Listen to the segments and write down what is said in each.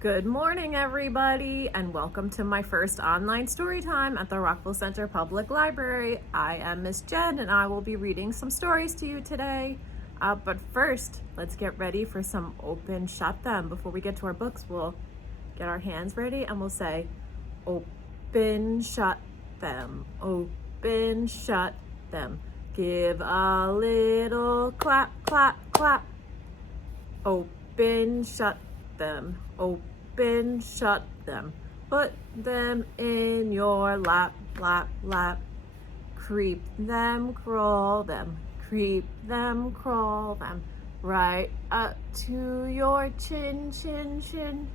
Good morning, everybody, and welcome to my first online story time at the Rockville Center Public Library. I am Miss Jen, and I will be reading some stories to you today. But first, let's get ready for some open, shut them. Before we get to our books, we'll get our hands ready and we'll say, open, shut them, open, shut them. Give a little clap, clap, clap. Open, shut them, open, shut them. Put them in your lap, lap, lap. Creep them, crawl them, creep them, crawl them. Right up to your chin, chin, chin.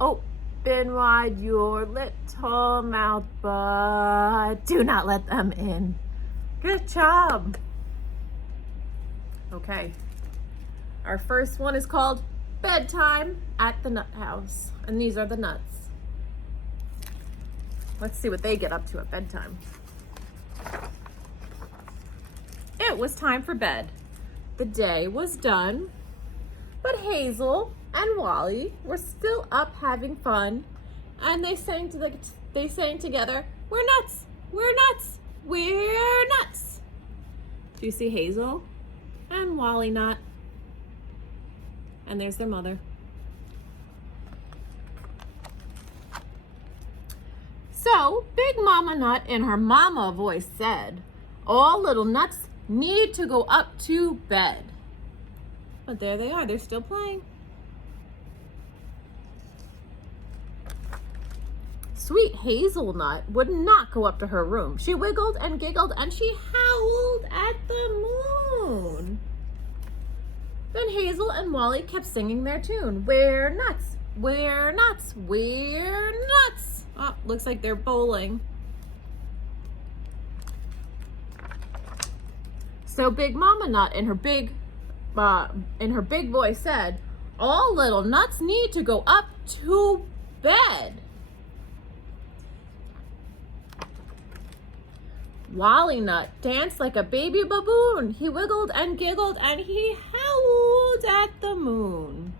Open wide your little mouth, but do not let them in. Good job. Okay. Our first one is called Bedtime at the Nut House. And these are the nuts. Let's see what they get up to at bedtime. It was time for bed. The day was done, but Hazel and Wally were still up having fun, and they sang together, "We're nuts, we're nuts, we're nuts." Do you see Hazel and Wally Nut? And there's their mother. So Big Mama Nut in her mama voice said, all little nuts need to go up to bed. But there they are, they're still playing. Sweet Hazelnut would not go up to her room. She wiggled and giggled and she howled at the moon. Then Hazel and Wally kept singing their tune. We're nuts, we're nuts, we're nuts. Oh, looks like they're bowling. So Big Mama Nut in her big voice said, all little nuts need to go up to bed. Wally Nut danced like a baby baboon. He wiggled and giggled and he howled at the moon.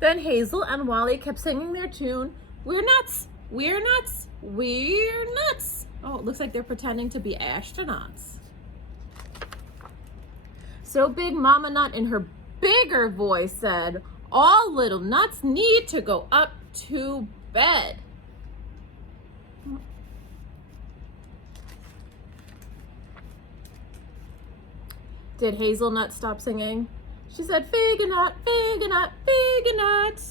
Then Hazel and Wally kept singing their tune. We're nuts, we're nuts, we're nuts. Oh, it looks like they're pretending to be astronauts. So Big Mama Nut in her bigger voice said, all little nuts need to go up to bed. Did Hazelnut stop singing? She said, fig a nut, fig a nut, fig a nut.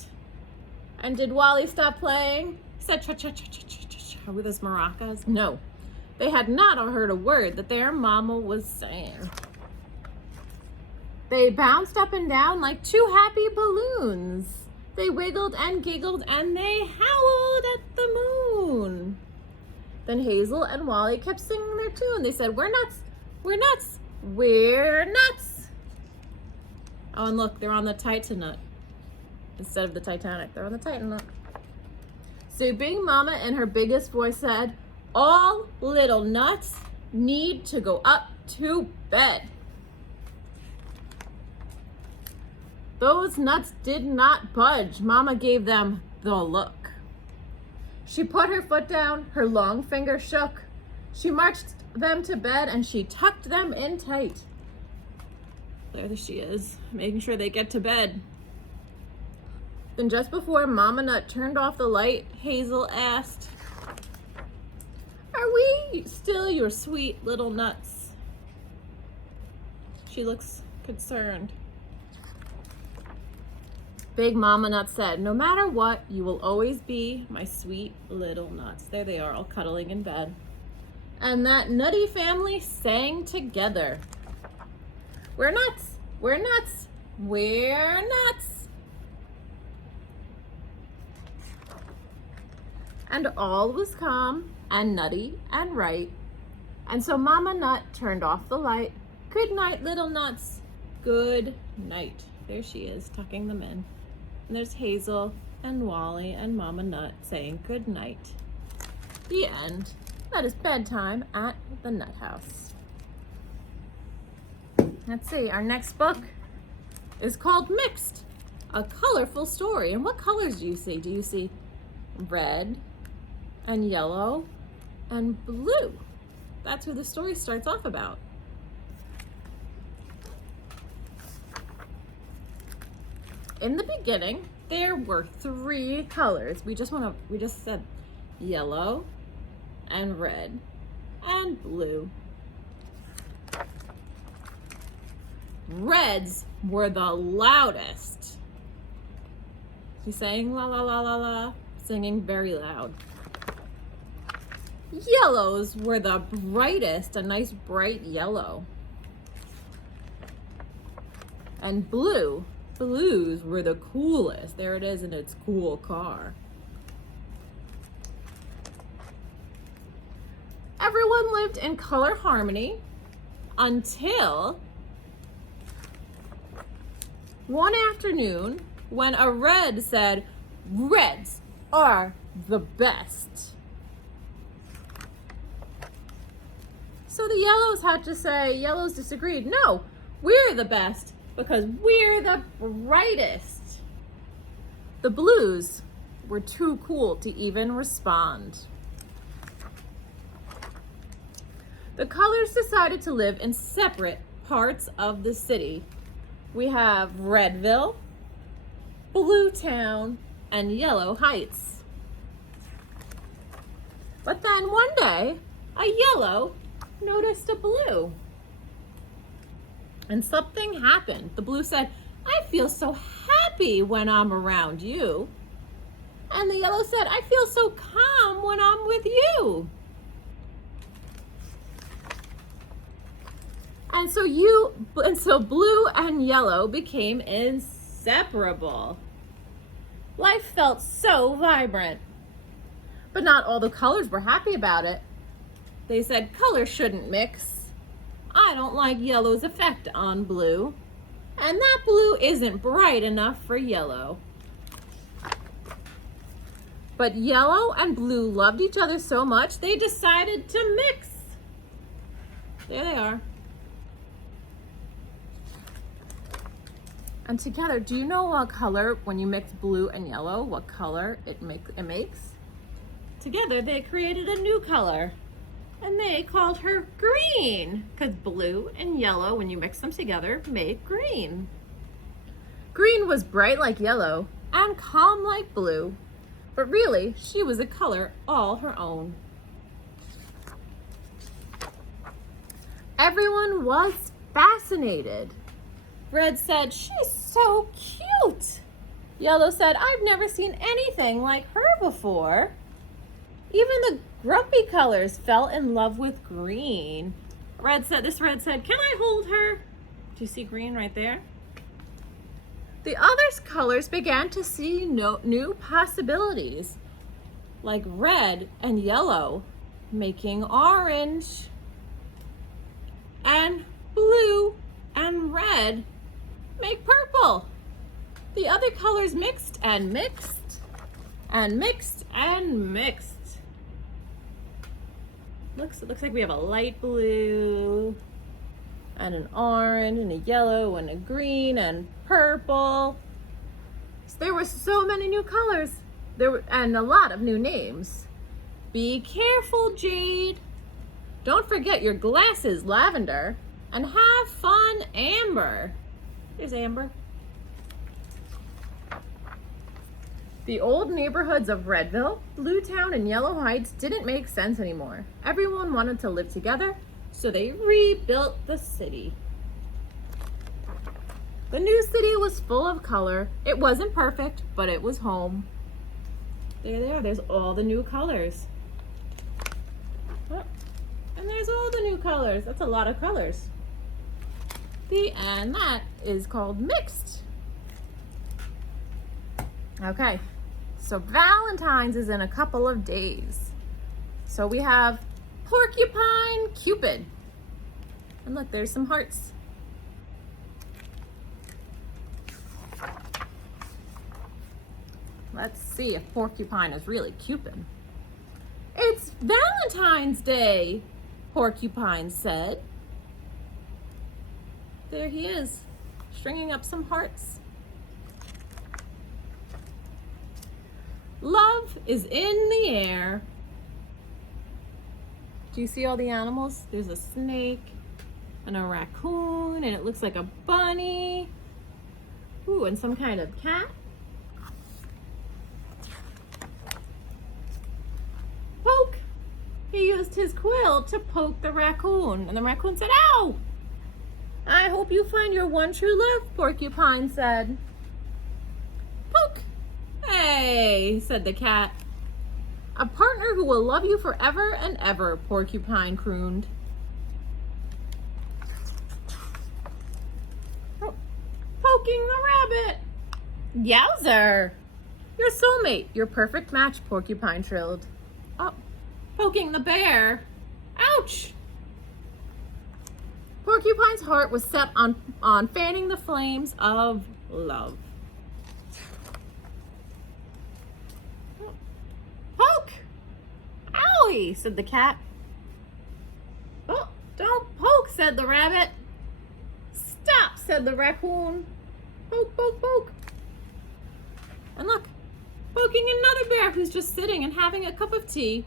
And did Wally stop playing? He said, cha-cha-cha-cha-cha-cha with his maracas. No, they had not heard a word that their mama was saying. They bounced up and down like two happy balloons. They wiggled and giggled and they howled at the moon. Then Hazel and Wally kept singing their tune. They said, we're nuts, we're nuts, we're nuts. Oh, and look, they're on the Titanut instead of the Titanic. They're on the Titanut. So Big Mama in her biggest voice said, all little nuts need to go up to bed. Those nuts did not budge. Mama gave them the look. She put her foot down, her long finger shook. She marched them to bed and she tucked them in tight. There she is, making sure they get to bed. Then just before Mama Nut turned off the light, Hazel asked, are we still your sweet little nuts? She looks concerned. Big Mama Nut said, no matter what, you will always be my sweet little nuts. There they are, all cuddling in bed. And that nutty family sang together. We're nuts, we're nuts, we're nuts. And all was calm and nutty and right. And so Mama Nut turned off the light. Good night, little nuts. Good night. There she is, tucking them in. And there's Hazel and Wally and Mama Nut saying good night. The end. That is bedtime at the Nut House. Let's see, our next book is called Mixed, a colorful story. And what colors do you see? Do you see red and yellow and blue? That's who the story starts off about. In the beginning, there were 3 colors. We just said yellow and red and blue. Reds were the loudest. He's saying la la la la la, singing very loud. Yellows were the brightest, a nice bright yellow. And blues were the coolest. There it is in its cool car. Everyone lived in color harmony until one afternoon when a red said, "Reds are the best." So the yellows had to say, yellows disagreed, "No, we're the best because we're the brightest." The blues were too cool to even respond. The colors decided to live in separate parts of the city. We have Redville, Blue Town, and Yellow Heights. But then one day, a yellow noticed a blue. And something happened. The blue said, "I feel so happy when I'm around you." And the yellow said, "I feel so calm when I'm with you." And so blue and yellow became inseparable. Life felt so vibrant. But not all the colors were happy about it. They said colors shouldn't mix. I don't like yellow's effect on blue. And that blue isn't bright enough for yellow. But yellow and blue loved each other so much, they decided to mix. There they are. And together, do you know what color, when you mix blue and yellow, what color it makes? Together, they created a new color. And they called her green, because blue and yellow, when you mix them together, make green. Green was bright like yellow and calm like blue, but really, she was a color all her own. Everyone was fascinated. Red said, "She's so cute." Yellow said, "I've never seen anything like her before." Even the grumpy colors fell in love with green. This red said, "Can I hold her?" Do you see green right there? The other colors began to see new possibilities, like red and yellow making orange, and blue and red make purple. The other colors mixed and mixed and mixed and mixed. It looks like we have a light blue and an orange and a yellow and a green and purple. So there were so many new colors. And a lot of new names. Be careful, Jade. Don't forget your glasses, Lavender. And have fun, Amber. There's Amber. The old neighborhoods of Redville, Blue Town, and Yellow Heights didn't make sense anymore. Everyone wanted to live together, so they rebuilt the city. The new city was full of color. It wasn't perfect, but it was home. There they are. There's all the new colors. Oh, and there's all the new colors. That's a lot of colors. And that is called mixed. Okay, so Valentine's is in a couple of days. So we have Porcupine, Cupid. And look, there's some hearts. Let's see if Porcupine is really Cupid. "It's Valentine's Day," Porcupine said. There he is, stringing up some hearts. Love is in the air. Do you see all the animals? There's a snake and a raccoon, and it looks like a bunny. Ooh, and some kind of cat. Poke! He used his quill to poke the raccoon, and the raccoon said, "Ow! I hope you find your one true love," Porcupine said. Poke! "Hey," said the cat. "A partner who will love you forever and ever," Porcupine crooned. Oh, poking the rabbit. "Yowzer! Your soulmate, your perfect match," Porcupine trilled. Oh, poking the bear. "Ouch!" Porcupine's heart was set on fanning the flames of love. "Poke! Owie!" said the cat. "Oh, don't poke," said the rabbit. "Stop," said the raccoon. "Poke, poke, poke." And look, poking another bear who's just sitting and having a cup of tea.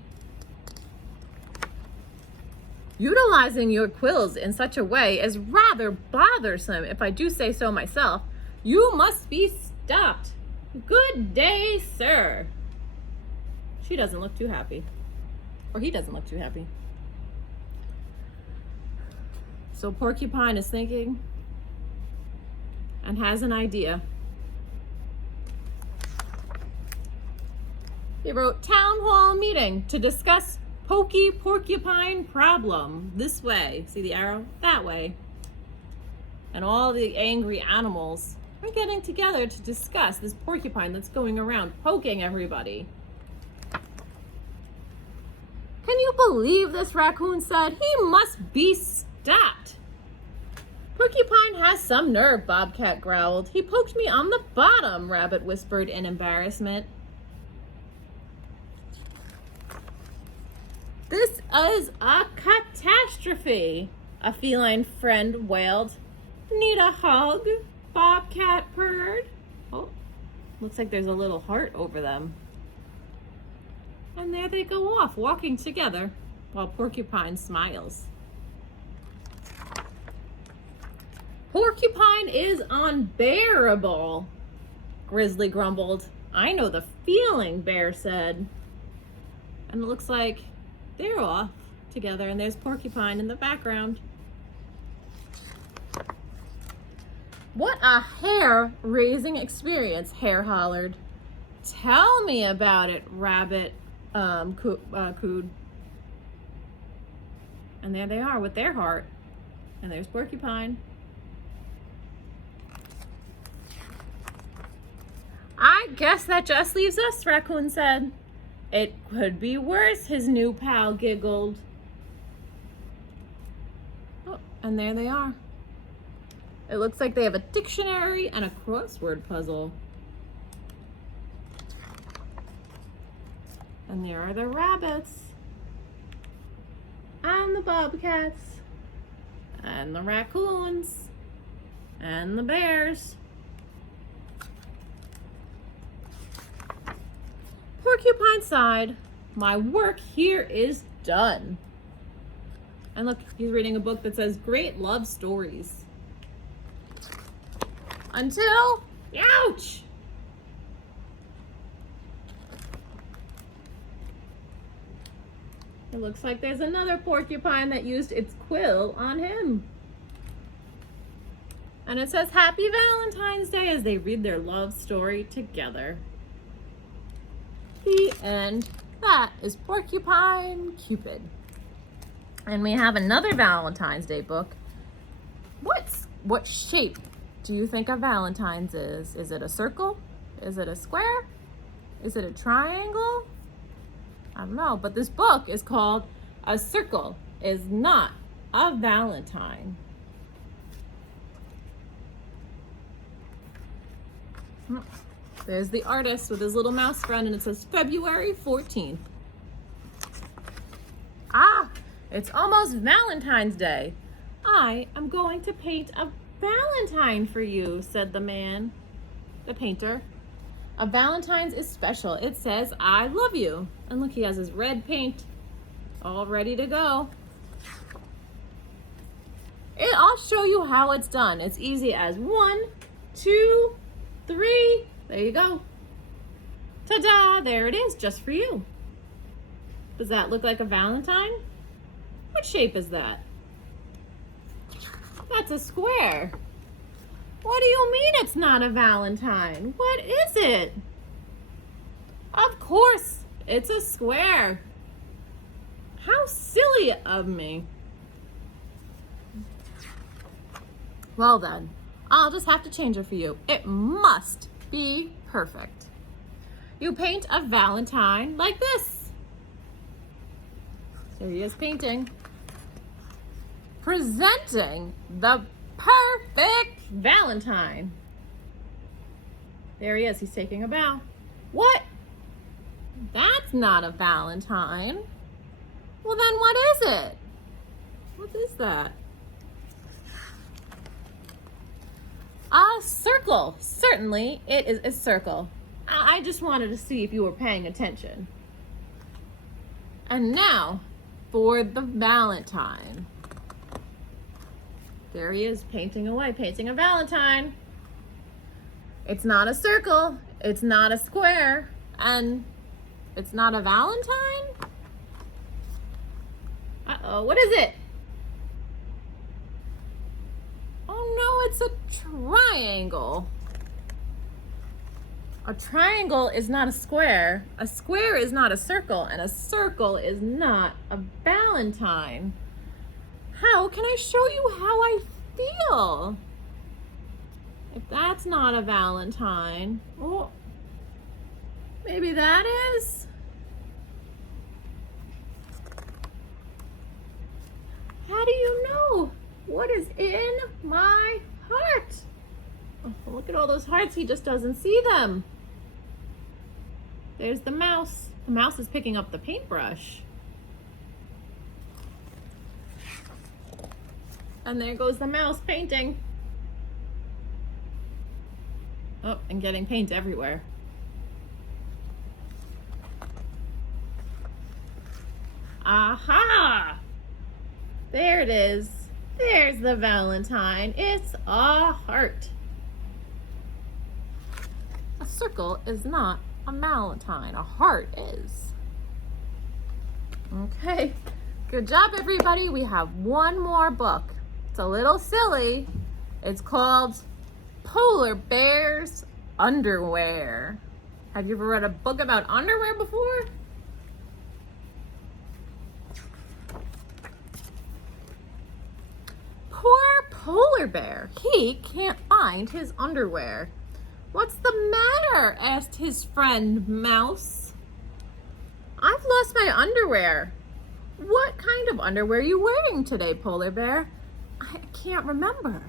Utilizing your quills in such a way is rather bothersome, if I do say so myself. You must be stopped. Good day, sir. She doesn't look too happy. Or he doesn't look too happy. So Porcupine is thinking and has an idea. He wrote town hall meeting to discuss pokey porcupine problem. This way. See the arrow? That way. And all the angry animals are getting together to discuss this porcupine that's going around poking everybody. "Can you believe this?" Raccoon said. "He must be stopped." "Porcupine has some nerve," Bobcat growled. "He poked me on the bottom," Rabbit whispered in embarrassment. "This is a catastrophe," a feline friend wailed. "Need a hug?" Bobcat purred. Oh, looks like there's a little heart over them. And there they go off, walking together, while Porcupine smiles. "Porcupine is unbearable," Grizzly grumbled. "I know the feeling," Bear said. And it looks like they're off together, and there's Porcupine in the background. "What a hair-raising experience," Hare hollered. "Tell me about it," Rabbit cooed. And there they are with their heart. And there's Porcupine. "I guess that just leaves us," Raccoon said. "It could be worse," his new pal giggled. Oh, and there they are. It looks like they have a dictionary and a crossword puzzle. And there are the rabbits. And the bobcats. And the raccoons. And the bears. Porcupine sighed. "My work here is done." And look, he's reading a book that says great love stories. Until, ouch! It looks like there's another porcupine that used its quill on him. And it says Happy Valentine's Day as they read their love story together. The end. That is Porcupine Cupid. And we have another Valentine's Day book. What shape do you think a Valentine's is? Is it a circle? Is it a square? Is it a triangle? I don't know, but this book is called A Circle Is Not a Valentine. There's the artist with his little mouse friend, and it says February 14th. Ah, it's almost Valentine's Day. "I am going to paint a Valentine for you," said the man, the painter. A Valentine's is special. It says, I love you. And look, he has his red paint all ready to go. I'll show you how it's done. It's easy as 1, 2, 3. There you go. Ta-da! There it is, just for you. Does that look like a Valentine? What shape is that? That's a square. What do you mean it's not a Valentine? What is it? Of course, it's a square. How silly of me. Well then, I'll just have to change it for you. It must be perfect. You paint a Valentine like this. There he is painting. Presenting the perfect Valentine. There he is, he's taking a bow. What? That's not a Valentine. Well then what is it? What is that? A circle. Certainly it is a circle. I just wanted to see if you were paying attention. And now for the Valentine. There he is painting away, painting a Valentine. It's not a circle, it's not a square, and it's not a Valentine? Uh-oh, what is it? Oh no, it's a triangle. A triangle is not a square is not a circle, and a circle is not a Valentine. How can I show you how I feel? If that's not a Valentine, well, maybe that is. How do you know what is in my heart? Oh, look at all those hearts, he just doesn't see them. There's the mouse. The mouse is picking up the paintbrush. And there goes the mouse painting. Oh, and getting paint everywhere. Aha! There it is. There's the Valentine. It's a heart. A circle is not a Valentine. A heart is. Okay. Good job, everybody. We have one more book. It's a little silly. It's called Polar Bear's Underwear. Have you ever read a book about underwear before? Poor polar bear. He can't find his underwear. What's the matter? Asked his friend Mouse. I've lost my underwear. What kind of underwear are you wearing today, Polar Bear? I can't remember.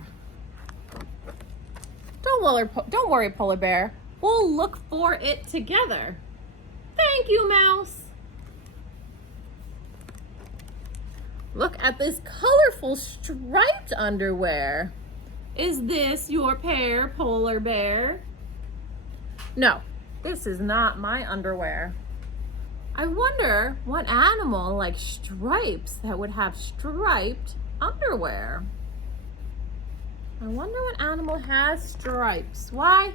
Don't worry, Polar Bear. We'll look for it together. Thank you, Mouse. Look at this colorful striped underwear. Is this your pair, Polar Bear? No, this is not my underwear. I wonder what animal likes stripes that would have striped underwear. I wonder what animal has stripes. Why?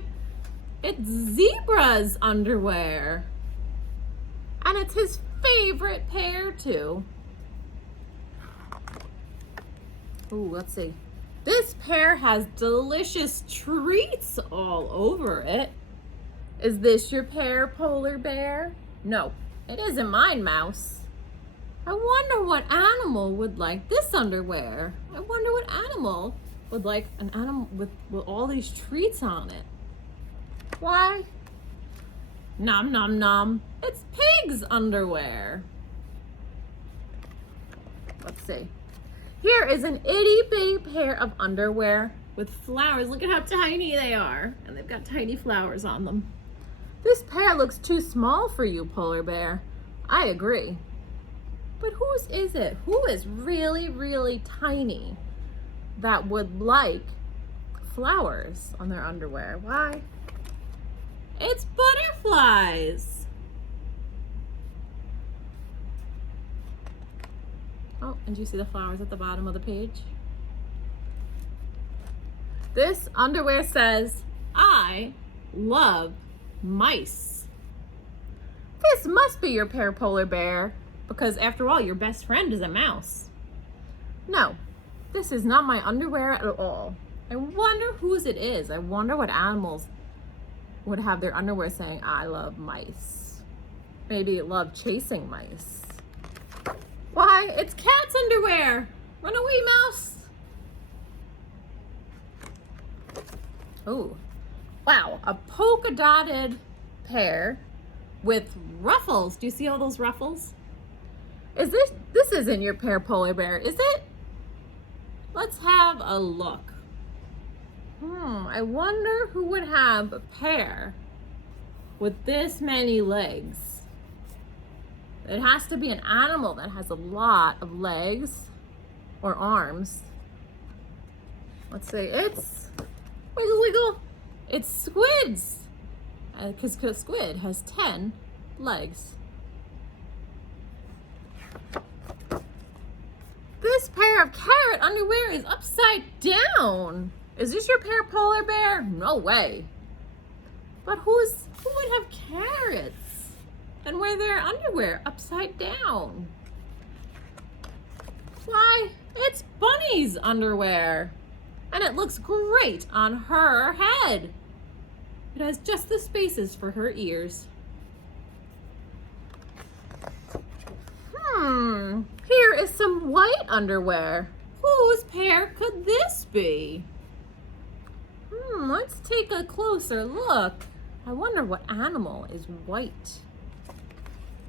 It's Zebra's underwear. And it's his favorite pair too. Ooh, let's see. This pair has delicious treats all over it. Is this your pair, Polar Bear? No, it isn't mine, Mouse. I wonder what animal would like this underwear. I wonder what animal would like an animal with all these treats on it. Why? Nom nom nom. It's Pig's underwear. Let's see. Here is an itty bitty pair of underwear with flowers. Look at how tiny they are. And they've got tiny flowers on them. This pair looks too small for you, Polar Bear. I agree. But whose is it? Who is really, really tiny that would like flowers on their underwear? Why? It's butterflies. Oh, and do you see the flowers at the bottom of the page? This underwear says, I love mice. This must be your pair polar bear, because after all, your best friend is a mouse. No, this is not my underwear at all. I wonder whose it is. I wonder what animals would have their underwear saying, I love mice. Maybe love chasing mice. Why, it's Cat's underwear. Run away, mouse. Oh, wow, a polka dotted pair with ruffles. Do you see all those ruffles? This isn't your pair polar bear, is it? Let's have a look. I wonder who would have a pair with this many legs. It has to be an animal that has a lot of legs or arms. Let's see, it's wiggle wiggle. It's squids, because squid has 10 legs. This pair of carrot underwear is upside down. Is this your pair polar bear? No way. But who would have carrots and wear their underwear upside down? Why, it's Bunny's underwear. And it looks great on her head. It has just the spaces for her ears. Here is some white underwear. Whose pair could this be? Let's take a closer look. I wonder what animal is white.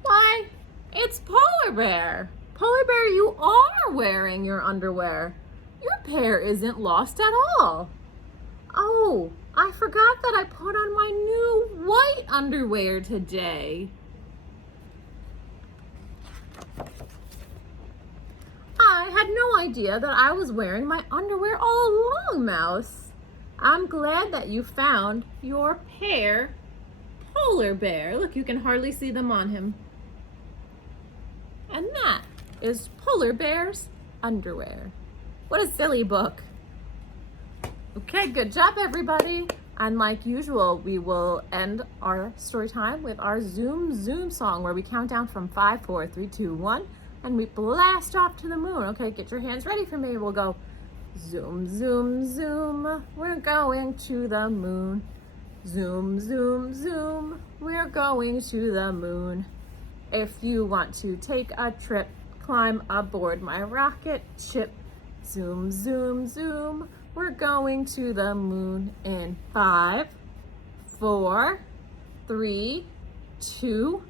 Why, it's polar bear. Polar bear, you are wearing your underwear. Your pair isn't lost at all. Oh, I forgot that I put on my new white underwear today. I had no idea that I was wearing my underwear all along, Mouse. I'm glad that you found your pair polar bear. Look, you can hardly see them on him. And that is Polar Bear's underwear. What a silly book. Okay, good job, everybody. And like usual, we will end our story time with our Zoom Zoom song, where we count down from 5, 4, 3, 2, 1, and we blast off to the moon. Okay, get your hands ready for me. We'll go zoom, zoom, zoom. We're going to the moon. Zoom, zoom, zoom. We're going to the moon. If you want to take a trip, climb aboard my rocket ship. Zoom, zoom, zoom. We're going to the moon in 5, 4, 3, 2,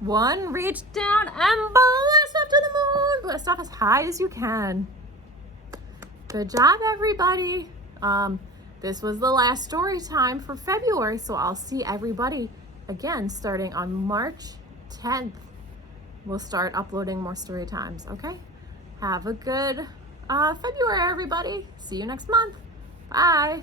1. Reach down and blast off to the moon. Blast off as high as you can. Good job, everybody. This was the last story time for February, so I'll see everybody again starting on March 10th. We'll start uploading more story times, okay? Have a good February, everybody. See you next month. Bye.